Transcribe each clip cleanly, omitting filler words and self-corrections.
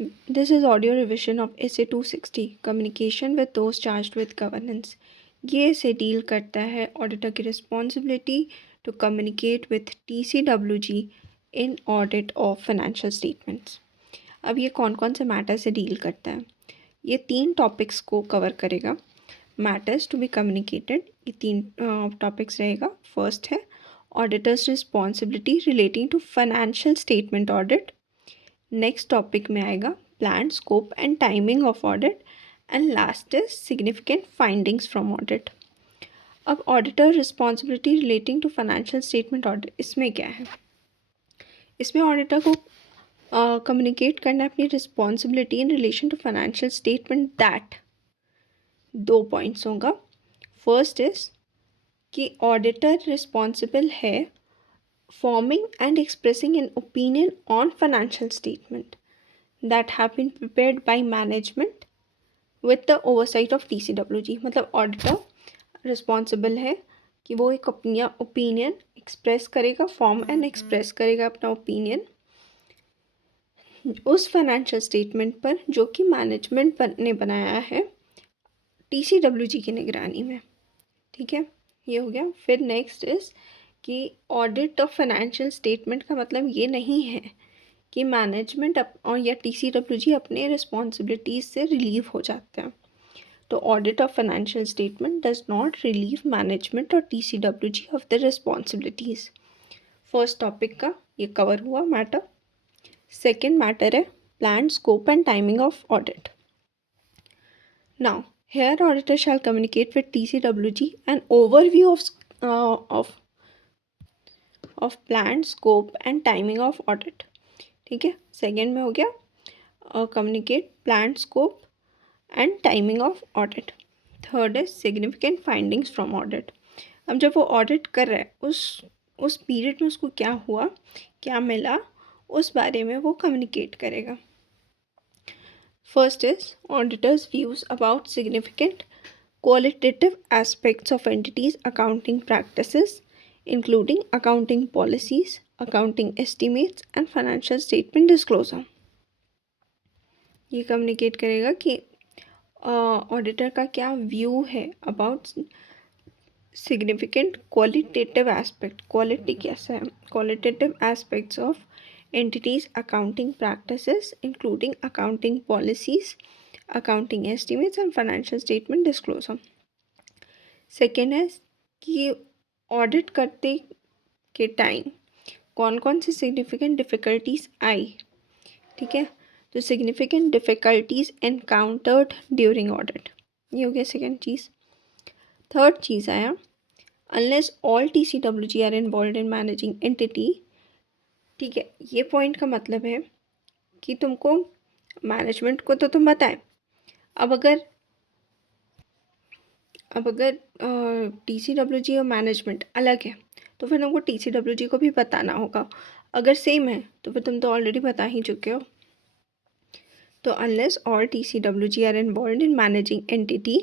This is audio revision of essay 260 Communication with those charged with governance. ये essay deal करता है auditor की responsibility to communicate with TCWG in audit of financial statements. अब ये कौन कौन से मैटर से डील करता है? ये 3 टॉपिक्स को कवर करेगा. मैटर्स टू बी कम्युनिकेटेड, ये 3 टॉपिक्स रहेगा. फर्स्ट है auditors responsibility relating to financial statement audit. Next topic में आएगा plan scope and timing of audit. And last is significant findings from audit. अब auditor responsibility relating to financial statement audit, इसमें क्या है? इसमें auditor को communicate करना है अपनी responsibility in relation to financial statement that 2 points होगा. फर्स्ट इज कि ऑडिटर रिस्पॉन्सिबल है forming and expressing an opinion on financial statement that have been prepared by management with the oversight of TCWG. मतलब auditor responsible है कि वो एक opinion express करेगा, form and express करेगा अपना ओपिनियन उस फाइनेंशियल स्टेटमेंट पर जो कि मैनेजमेंट ने बनाया है TCWG की निगरानी में. ठीक है, ये हो गया. फिर नेक्स्ट इज कि ऑडिट ऑफ फाइनेंशियल स्टेटमेंट का मतलब ये नहीं है कि मैनेजमेंट और या TCWG अपने रिस्पॉन्सिबिलिटीज़ से रिलीव हो जाते हैं. तो audit of financial statement does not relieve management और TCWG of the responsibilities. First topic का ये कवर हुआ मैटर. सेकेंड मैटर है plan scope and timing of audit. Now here auditor shall communicate with TCWG an overview of planned scope and timing of audit. ठीक है, second में हो गया communicate planned scope and timing of audit. Third है significant findings from audit. अब जब वो audit कर रहा है उस पीरियड में उसको क्या हुआ, क्या मिला, उस बारे में वो कम्युनिकेट करेगा. First is auditor's views about significant qualitative aspects of entities' accounting practices, including accounting policies, accounting estimates, and financial statement disclosure. ये कम्युनिकेट करेगा कि ऑडिटर का क्या व्यू है about significant qualitative aspect. Quality कैसा है? Qualitative aspects of entities' accounting practices, including accounting policies, accounting estimates, and financial statement disclosure. Second है कि ऑडिट करते के टाइम कौन कौन सी सिग्निफिकेंट डिफ़िकल्टीज आई. ठीक है, तो significant difficulties encountered during audit, ये हो गया सेकेंड चीज़. थर्ड चीज़ आया unless all TCWG are involve in managing entity. ठीक है, ये पॉइंट का मतलब है कि तुमको मैनेजमेंट को तो तुम बताएं. अब अगर TCWG और मैनेजमेंट अलग है तो फिर तुमको TCWG को भी बताना होगा. अगर सेम है तो फिर तुम तो ऑलरेडी बता ही चुके हो. तो unless all TCWG are involve in managing entity,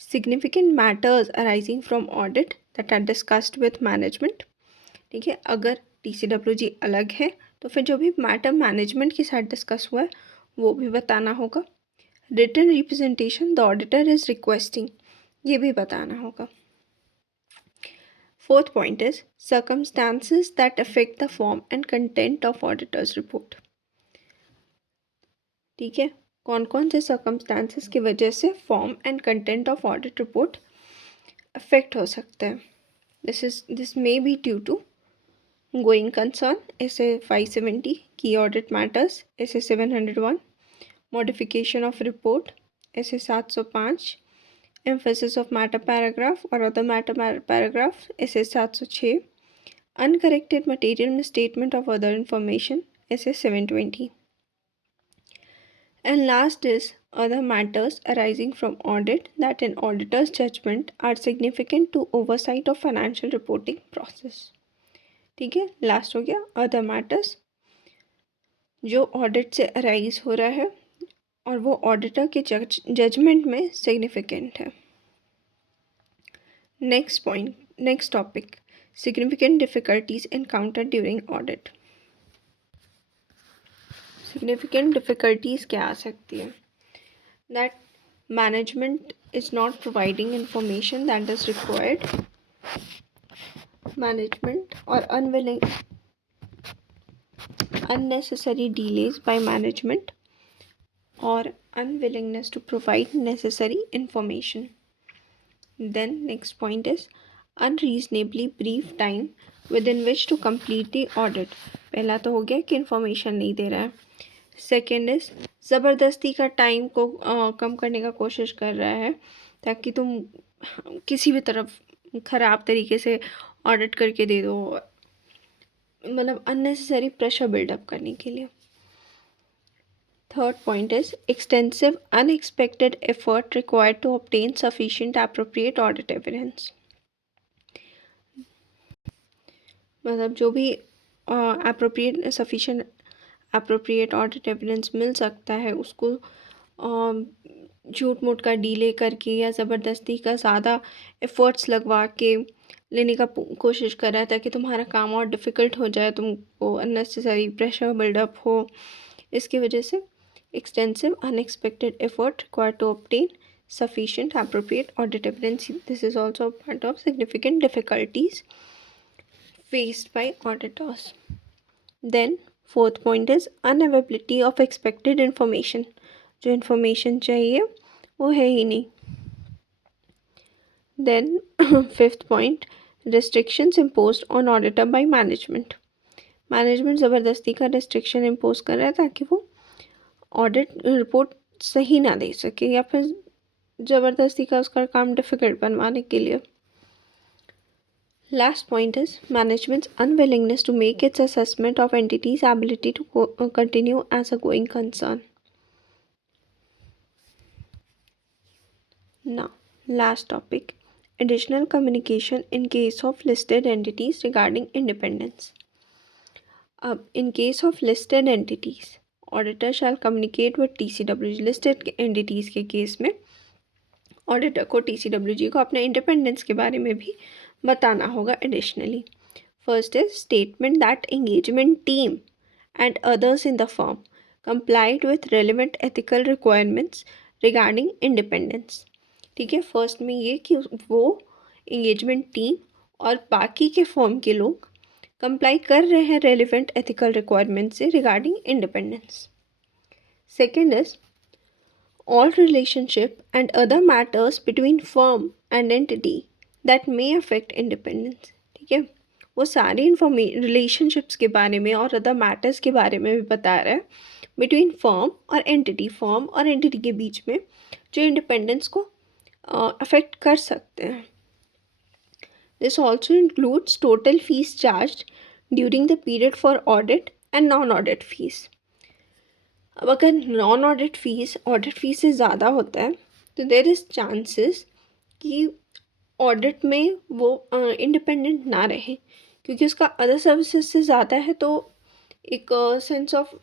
significant matters arising from audit that are discussed with management. ठीक है, अगर TCWG अलग है तो फिर जो भी मैटर मैनेजमेंट के साथ डिस्कस हुआ है वो भी बताना होगा. Written representation the auditor is requesting, ये भी बताना होगा. Fourth point is circumstances that affect the form and content of auditor's report. ठीक है, कौन कौन से circumstances की वजह से form and content of audit report affect हो सकता है. This may be due to going concern essay 570, key audit matters essay 701, modification of report essay 705, emphasis of matter paragraph or other matter paragraph essay 706, uncorrected material misstatement of other information essay 720. And last is other matters arising from audit that in auditor's judgment are significant to oversight of financial reporting process. ठीक है, last हो गया other matters जो audit से arise हो रहा है और वो ऑडिटर के जजमेंट में सिग्निफिकेंट है. Next topic significant difficulties encountered during audit. Significant difficulties क्या आ सकती है? That management is not providing information that is required, management और unnecessary delays by management or unwillingness to provide necessary information. Then next point is unreasonably brief time within which to complete the audit. पहला तो हो गया कि information नहीं दे रहा है. Second is ज़बरदस्ती का टाइम को कम करने का कोशिश कर रहा है ताकि तुम किसी भी तरफ ख़राब तरीके से ऑडिट करके दे दो, मतलब अननेसेसरी प्रेशर बिल्डअप करने के लिए. Third point is extensive unexpected effort required to obtain sufficient appropriate audit evidence. मतलब जो भी appropriate audit evidence मिल सकता है उसको झूठ मूठ का डीले करके या ज़बरदस्ती का ज़्यादा एफर्ट्स लगवा के लेने का कोशिश कर रहा है ताकि तुम्हारा काम और डिफ़िकल्ट हो जाए, तुमको अननेसेसरी प्रेशर बिल्डअप हो. इसकी वजह से extensive unexpected effort required to obtain sufficient appropriate audit evidence. This is also part of significant difficulties faced by auditors. Then fourth point is unavailability of expected information. जो information चाहिए वो है ही नहीं. Then fifth point, restrictions imposed on auditor by management. Management ज़बरदस्ती का restriction impose कर रहा है ताकि वो ऑडिट रिपोर्ट सही ना दे सके या फिर ज़बरदस्ती का उसका काम डिफ़िकल्ट बनवाने के लिए. Last point is management's unwillingness to make its assessment of entity's ability to continue as a going concern. Now last topic, additional communication in case of listed entities regarding independence. अब in case of listed entities auditor shall communicate with TCWG. Listed entities के case में auditor को TCWG को अपने independence के बारे में भी बताना होगा additionally. First is statement that engagement team and others in the firm complied with relevant ethical requirements regarding independence. ठीक है, फर्स्ट में ये कि वो एंगेजमेंट टीम और बाकी के फर्म के लोग कंप्लाई कर रहे हैं रेलिवेंट एथिकल रिक्वायरमेंट से regarding independence. Second is all relationship and other matters between firm and entity that may affect independence. ठीक है, वो सारी रिलेशनशिप्स के बारे में और अदर मैटर्स के बारे में भी बता रहा है बिटवीन फर्म और एंटिटी के बीच में जो इंडिपेंडेंस को अफेक्ट कर सकते हैं. This also includes total fees charge during the period for audit and non audit fees. अब अगर नॉन ऑडिट फीस से ज़्यादा होता है तो देर इज़ चांसेस कि ऑडिट में वो इंडिपेंडेंट ना रहे क्योंकि उसका अदर सर्विसेज से ज़्यादा है, तो एक सेंस ऑफ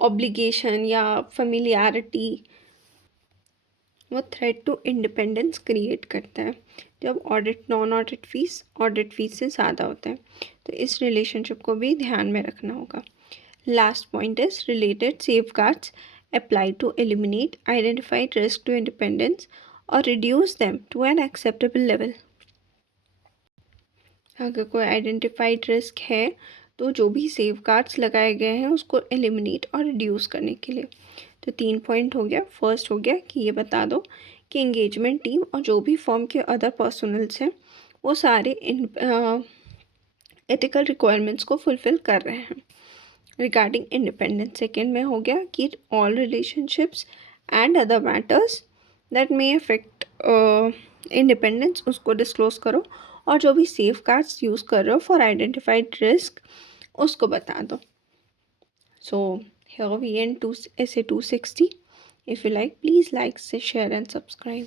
ऑब्लिगेशन या फेमिलियरिटी वो थ्रेट टू इंडिपेंडेंस क्रिएट करता है जब नॉन ऑडिट फीस से ज़्यादा होता है. तो इस रिलेशनशिप को भी ध्यान में रखना होगा. Last point is related safeguards apply to eliminate identified risk to independence or reduce them to an acceptable level. अगर कोई आइडेंटिफाइड रिस्क है तो जो भी सेफगार्ड्स लगाए गए हैं उसको एलिमिनेट और रिड्यूस करने के लिए. तो 3 पॉइंट हो गया. फर्स्ट हो गया कि ये बता दो कि एंगेजमेंट टीम और जो भी फर्म के अदर पर्सनल्स हैं वो सारे एथिकल रिक्वायरमेंट्स को फुलफ़िल कर रहे हैं रिगार्डिंग इंडिपेंडेंस. सेकेंड में हो गया कि all relationships and other matters that may affect independence उसको डिस्क्लोज करो और जो भी सेफ गार्ड्स यूज़ कर रहे हो फॉर आइडेंटिफाइड रिस्क उसको बता दो. So here we end essay 260. If you like, please like, share and subscribe.